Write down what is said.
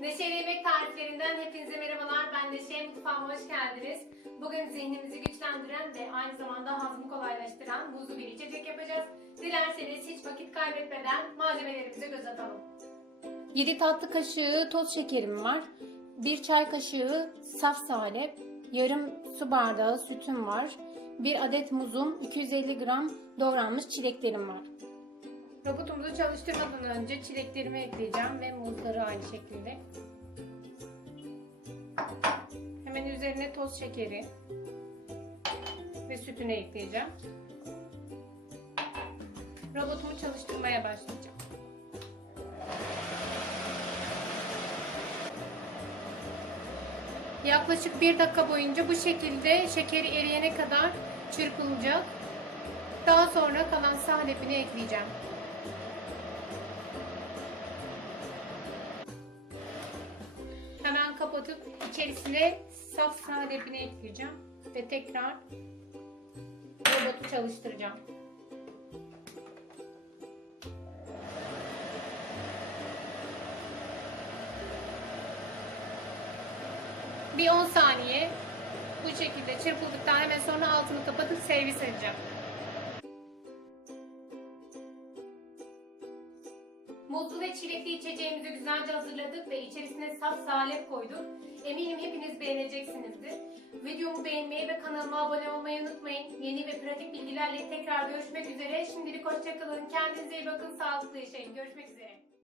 Neşeli Yemek Tariflerinden hepinize merhabalar. Ben Neşe Mutfağıma hoş geldiniz. Bugün zihnimizi güçlendiren ve aynı zamanda hazmı kolaylaştıran buzlu bir içecek yapacağız. Dilerseniz hiç vakit kaybetmeden malzemelerimize göz atalım. 7 tatlı kaşığı toz şekerim var. 1 çay kaşığı saf salep, yarım su bardağı sütüm var. 1 adet muzum, 250 gram doğranmış çileklerim var. Robotumuzu çalıştırmadan önce çileklerimi ekleyeceğim ve muzları aynı şekilde. Hemen üzerine toz şekeri ve sütünü ekleyeceğim. Robotumu çalıştırmaya başlayacağım. Yaklaşık bir dakika boyunca bu şekilde şekeri eriyene kadar çırpılacak. Daha sonra kalan salepini ekleyeceğim. Kapatıp içerisine saf salepini ekleyeceğim ve tekrar robotu çalıştıracağım. Bir 10 saniye bu şekilde çırpıldıktan hemen sonra altını kapatıp servis edeceğim. Muzlu ve çilekli içeceğimizi güzelce hazırladık ve içerisine saf salep koyduk. Eminim hepiniz beğeneceksinizdir. Videomu beğenmeyi ve kanalıma abone olmayı unutmayın. Yeni ve pratik bilgilerle tekrar görüşmek üzere. Şimdilik hoşçakalın. Kendinize iyi bakın. Sağlıklı yaşayın. Görüşmek üzere.